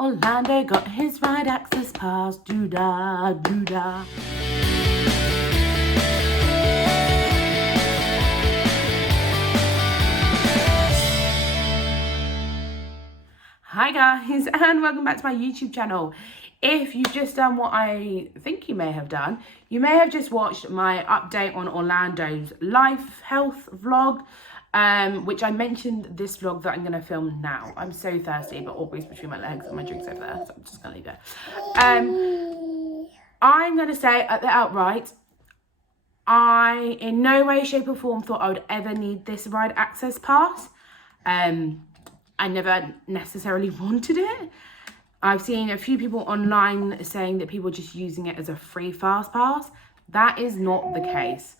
Orlando got his ride access pass. Doo-da, doo-da. Hi guys, and welcome back to my YouTube channel. If you've just done what I think you may have done, you may have just watched my update on Orlando's life health vlog, which I mentioned this vlog that I'm going to film now. I'm so thirsty, but Aubrey's between my legs and my drink's over there, so I'm just going to leave it. I'm going to say at the outright, I in no way, shape or form thought I would ever need this ride access pass. I never necessarily wanted it. I've seen a few people online saying that people are just using it as a free fast pass. That is not the case.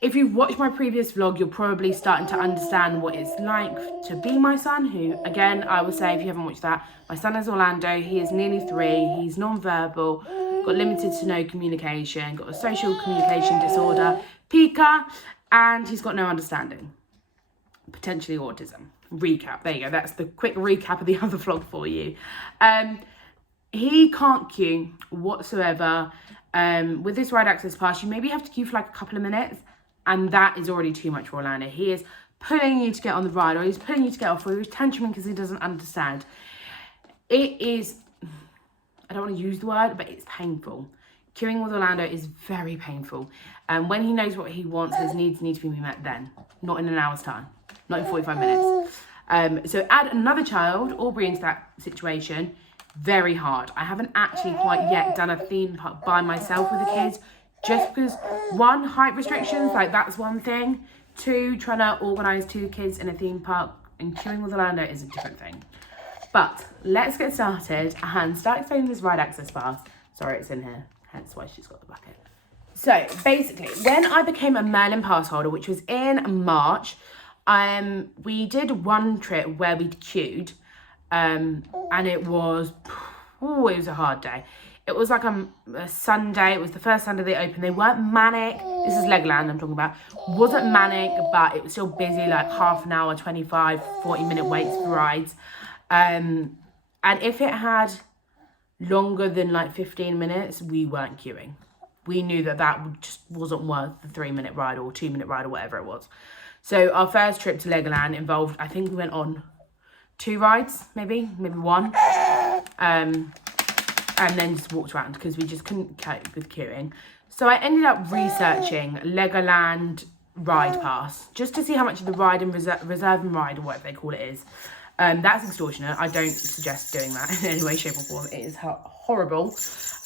If you've watched my previous vlog, you're probably starting to understand what it's like to be my son, who, again, I will say, if you haven't watched that, my son is Orlando. He is nearly 3. He's non-verbal, got limited to no communication, got a social communication disorder, PICA, and he's got no understanding. Potentially autism. Recap, there you go, that's the quick recap of the other vlog for you. He can't queue whatsoever. With this ride access pass, you maybe have to queue for like a couple of minutes, and that is already too much for Orlando. He is pulling you to get on the ride, or he's pulling you to get off, or he's tantruming because he doesn't understand. It is, I don't want to use the word, but it's painful. Queuing with Orlando is very painful. And when he knows what he wants, his needs need to be met then, not in an hour's time. Not in 45 minutes. So add another child, Aubrey, into that situation, very hard. I haven't actually quite yet done a theme park by myself with the kids, just because, 1, height restrictions, like that's one thing. 2, trying to organise 2 kids in a theme park and queuing with Orlando is a different thing. But let's get started and start explaining this ride access pass. Sorry, it's in here, hence why she's got the bucket. So basically, when I became a Merlin pass holder, which was in March, we did one trip where we queued, and it was a hard day. It was like a Sunday. It was the first Sunday they opened. They weren't manic. This is Legoland I'm talking about. Wasn't manic, but it was still busy, like half an hour, 25, 40-minute waits for rides. And if it had longer than like 15 minutes, we weren't queuing. We knew that just wasn't worth the 3-minute ride or 2-minute ride or whatever it was. So our first trip to Legoland involved, I think we went on 2 rides, maybe 1. And then just walked around because we just couldn't cope with queuing. So I ended up researching Legoland Ride Pass just to see how much of the ride and reserve and ride, or whatever they call it, is. That's extortionate. I don't suggest doing that in any way, shape or form. It is horrible.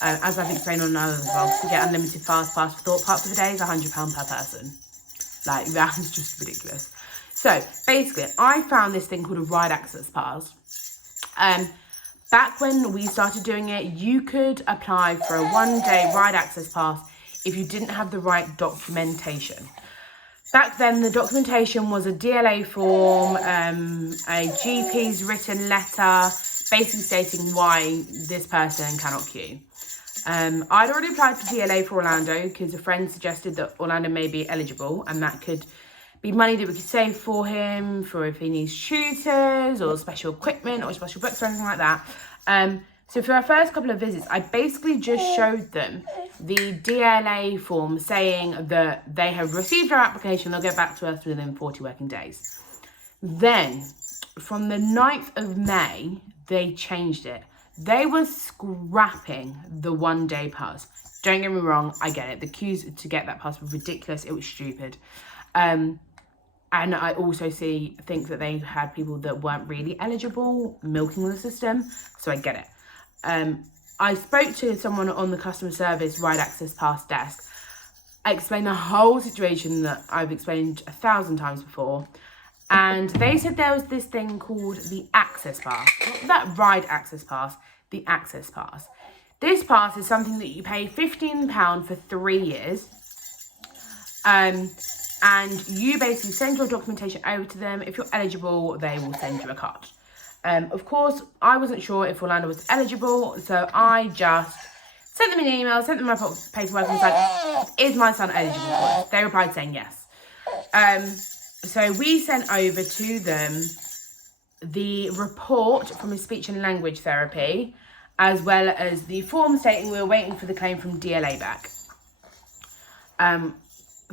As I've explained on another vlog, to get unlimited fast pass for Thought Park for the day is £100 per person. Like, that is just ridiculous. So, basically, I found this thing called a ride access pass. Back when we started doing it, you could apply for a 1-day ride access pass if you didn't have the right documentation. Back then, the documentation was a DLA form, a GP's written letter, basically stating why this person cannot queue. I'd already applied for DLA for Orlando because a friend suggested that Orlando may be eligible, and that could be money that we could save for him for if he needs tutors or special equipment or special books or anything like that. So for our first couple of visits, I basically just showed them the DLA form saying that they have received our application, they'll get back to us within 40 working days. Then, from the 9th of May, they changed it. They were scrapping the 1-day pass. Don't get me wrong, I get it. The queues to get that pass were ridiculous. It was stupid. And I also think that they had people that weren't really eligible milking the system. So I get it. I spoke to someone on the customer service ride access pass desk. I explained the whole situation that I've explained 1,000 times before. And they said there was this thing called the access pass. Not that ride access pass, the access pass. This pass is something that you pay £15 for 3 years. And you basically send your documentation over to them. If you're eligible, they will send you a card. Of course, I wasn't sure if Orlando was eligible, so I just sent them an email, sent them my paperwork, and was like, is my son eligible for it? They replied saying yes. So we sent over to them the report from his speech and language therapy, as well as the form stating we were waiting for the claim from DLA back.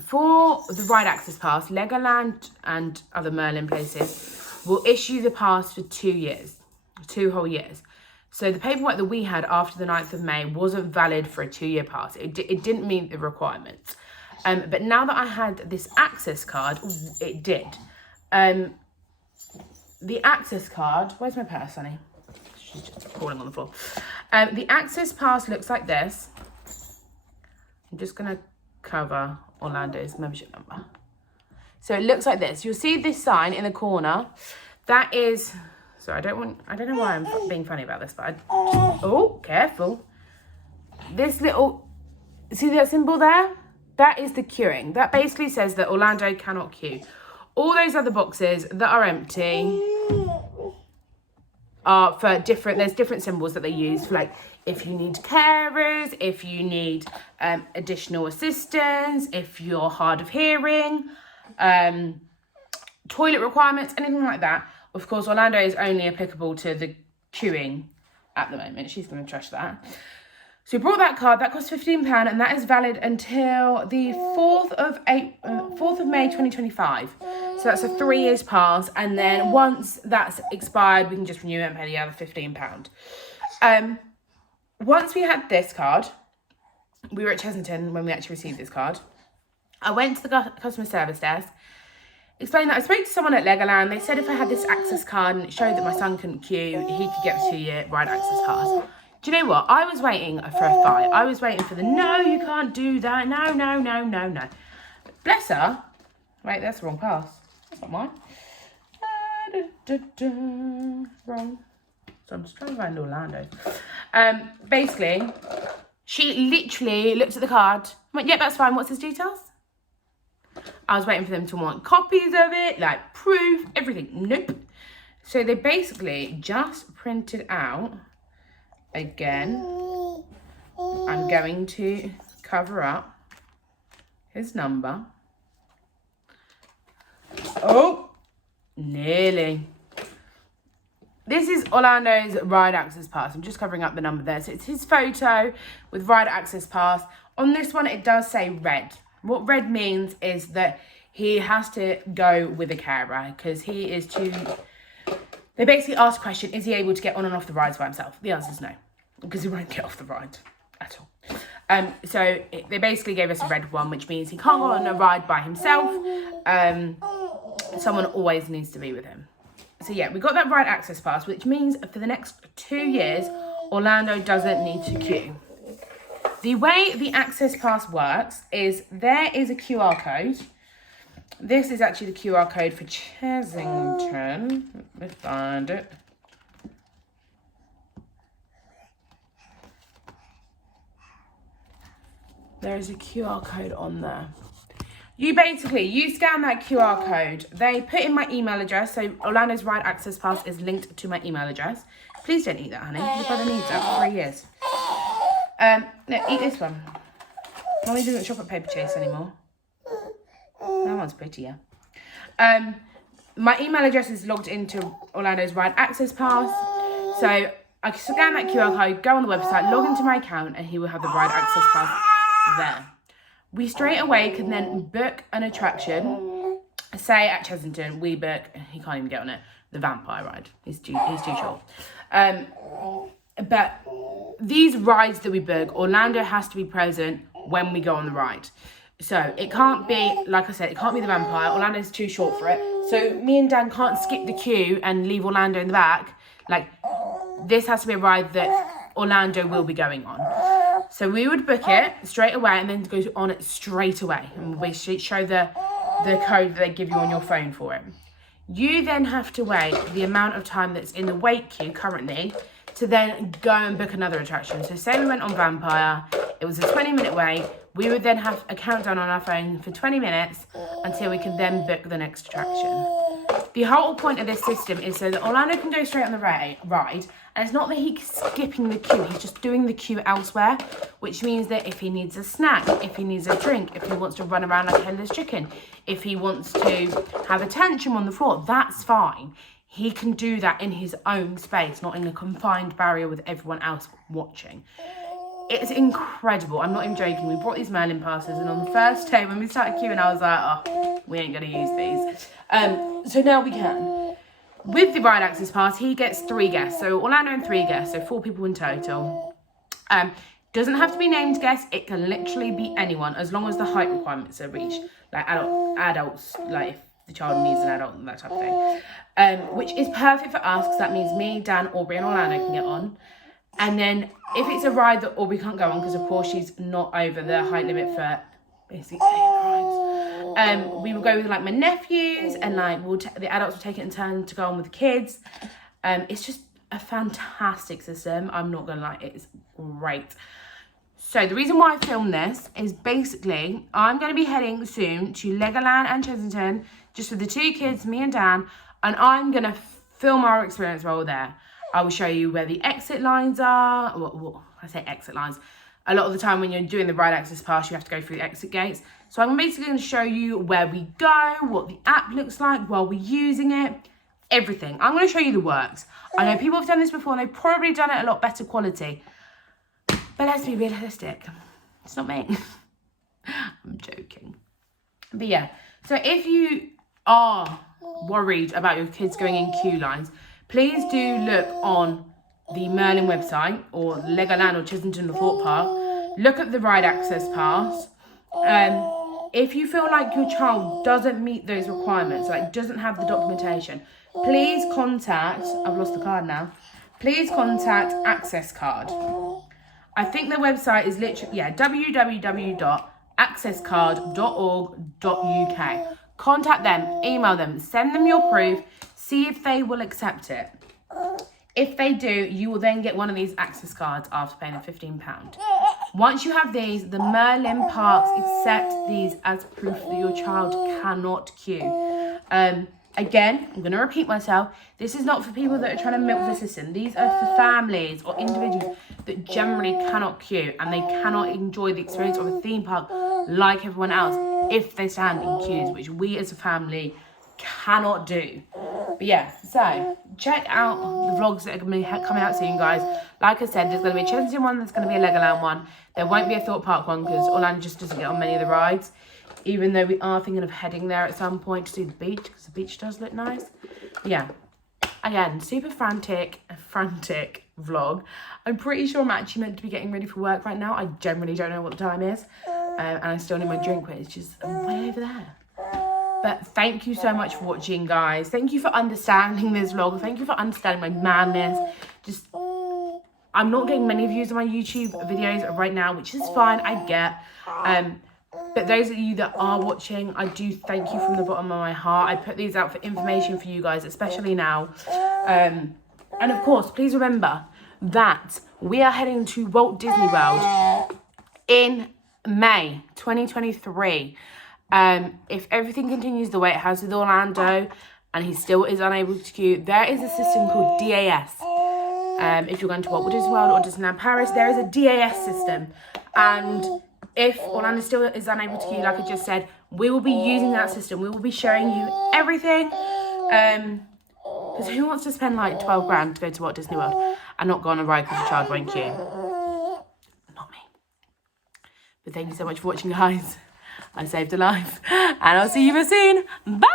For the Ride Access Pass, Legoland and other Merlin places will issue the pass for 2 years, 2 whole years. So the paperwork that we had after the 9th of May wasn't valid for a 2-year pass. It didn't meet the requirements. But now that I had this access card, it did. The access card, where's my purse, honey? She's just falling on the floor. The access pass looks like this. I'm just going to cover Orlando's membership number. So it looks like this. You'll see this sign in the corner. That is, sorry, I don't know why I'm being funny about this, but oh, careful. This little, see that symbol there? That is the queuing. That basically says that Orlando cannot queue. All those other boxes that are empty are for different, there's different symbols that they use for, like, if you need carers, if you need additional assistance, if you're hard of hearing, toilet requirements, anything like that. Of course, Orlando is only applicable to the queuing at the moment. She's going to trash that. So we brought that card. That costs £15, and that is valid until the 4th of May 2025. So that's a 3 years pass, and then once that's expired, we can just renew it and pay the other £15. Once we had this card, we were at Chessington when we actually received this card. I went to the customer service desk, explained that I spoke to someone at Legoland. They said if I had this access card and it showed that my son couldn't queue, he could get the 2-year ride access pass. Do you know what? I was waiting for a fight. I was waiting for the, no, you can't do that. No, no, no, no, no. Bless her. Wait, that's the wrong pass. That's not mine. Wrong. So I'm just trying to find Orlando. Basically, she literally looked at the card. Went, yeah, that's fine. What's his details? I was waiting for them to want copies of it, like proof, everything. Nope. So they basically just printed out, again, I'm going to cover up his number. Oh, nearly. This is Orlando's Ride Access Pass. I'm just covering up the number there. So it's his photo with Ride Access Pass. On this one, it does say red. What red means is that he has to go with a carer because he is too... They basically asked the question, is he able to get on and off the rides by himself? The answer is no, because he won't get off the ride at all. They basically gave us a red one, which means he can't go on a ride by himself. Someone always needs to be with him. So yeah, we got that Ride Access Pass, which means for the next 2 years, Orlando doesn't need to queue. The way the Access Pass works is there is a QR code. This is actually the QR code for Chessington. Let me find it. There is a QR code on there. You scan that QR code. They put in my email address. So Orlando's Ride Access Pass is linked to my email address. Please don't eat that, honey. Your brother needs that for 3 years. No, eat this one. Mommy doesn't shop at Paper Chase anymore. That one's prettier. My email address is logged into Orlando's Ride Access Pass. So I scan that QR code, go on the website, log into my account, and he will have the Ride Access Pass there. We straight away can then book an attraction. Say at Chessington, we book, he can't even get on it, the vampire ride. He's too short. But these rides that we book, Orlando has to be present when we go on the ride. So it can't be, like I said, it can't be the vampire. Orlando's too short for it. So me and Dan can't skip the queue and leave Orlando in the back. Like, this has to be a ride that Orlando will be going on. So we would book it straight away and then go on it straight away. And we show the code that they give you on your phone for it. You then have to wait the amount of time that's in the wait queue currently to then go and book another attraction. So say we went on Vampire, it was a 20-minute wait. We would then have a countdown on our phone for 20 minutes until we could then book the next attraction. The whole point of this system is so that Orlando can go straight on the ride, and it's not that he's skipping the queue, he's just doing the queue elsewhere, which means that if he needs a snack, if he needs a drink, if he wants to run around like a headless chicken, if he wants to have a tantrum on the floor, that's fine. he can do that in his own space, not in a confined barrier with everyone else watching. It's incredible. I'm not even joking. We brought these Merlin passes, and on the first day when we started queuing, I was like, oh, we ain't going to use these. So now we can. With the Ride Access Pass, he gets 3 guests. So Orlando and 3 guests, so 4 people in total. Doesn't have to be named guests. It can literally be anyone, as long as the height requirements are reached. Like adults, like if the child needs an adult and that type of thing. Which is perfect for us, because that means me, Dan, Aubrey and Orlando can get on. And then if it's a ride that Aubrey can't go on, because of course she's not over the height limit for basically any rides, we will go with like my nephews, and like the adults will take it in turn to go on with the kids. It's just a fantastic system. I'm not gonna lie, it's great. So the reason why I filmed this is basically I'm going to be heading soon to Legoland and Chessington, just with the 2 kids, me and Dan, and I'm going to film our experience while we're there. I will show you where the exit lines are. Well, I say exit lines. A lot of the time when you're doing the Ride Access Pass, you have to go through the exit gates. So I'm basically going to show you where we go, what the app looks like while we're using it, everything. I'm going to show you the works. I know people have done this before and they've probably done it a lot better quality. But let's be realistic. It's not me. I'm joking. But yeah, so if you are worried about your kids going in queue lines, please do look on the Merlin website or Legoland or Chessington or Thorpe Park. Look at the Ride Access Pass. If you feel like your child doesn't meet those requirements, like doesn't have the documentation, please contact, I've lost the card now, please contact Access Card. I think the website is literally, www.accesscard.org.uk. Contact them, email them, send them your proof, see if they will accept it. If they do, you will then get one of these access cards after paying £15. Once you have these, the Merlin parks accept these as proof that your child cannot queue. Again, I'm going to repeat myself. This is not for people that are trying to milk the system. These are for families or individuals that generally cannot queue and they cannot enjoy the experience of a theme park like everyone else if they stand in queues, which we as a family cannot do. But yeah, so check out the vlogs that are going to be coming out soon, guys. Like I said, there's going to be a Chessington one, there's going to be a Legoland one. There won't be a Thorpe Park one because Orlando just doesn't get on many of the rides. Even though we are thinking of heading there at some point to see the beach, because the beach does look nice. But yeah, again, super frantic vlog. I'm pretty sure I'm actually meant to be getting ready for work right now. I generally don't know what the time is. And I still need my drink, but it's just way over there. But thank you so much for watching, guys. Thank you for understanding this vlog. Thank you for understanding my madness. Just, I'm not getting many views on my YouTube videos right now, which is fine, I get. But those of you that are watching, I do thank you from the bottom of my heart. I put these out for information for you guys, especially now. And of course, please remember that we are heading to Walt Disney World in May 2023. If everything continues the way it has with Orlando and he still is unable to queue, there is a system called DAS. If you're going to Walt Disney World or Disneyland Paris, there is a DAS system. And if Orlando still is unable to queue, like I just said, we will be using that system. We will be showing you everything. Because who wants to spend like 12 grand to go to Walt Disney World and not go on a ride because the child won't queue? Not me. But thank you so much for watching, guys. I saved a life. And I'll see you very soon. Bye!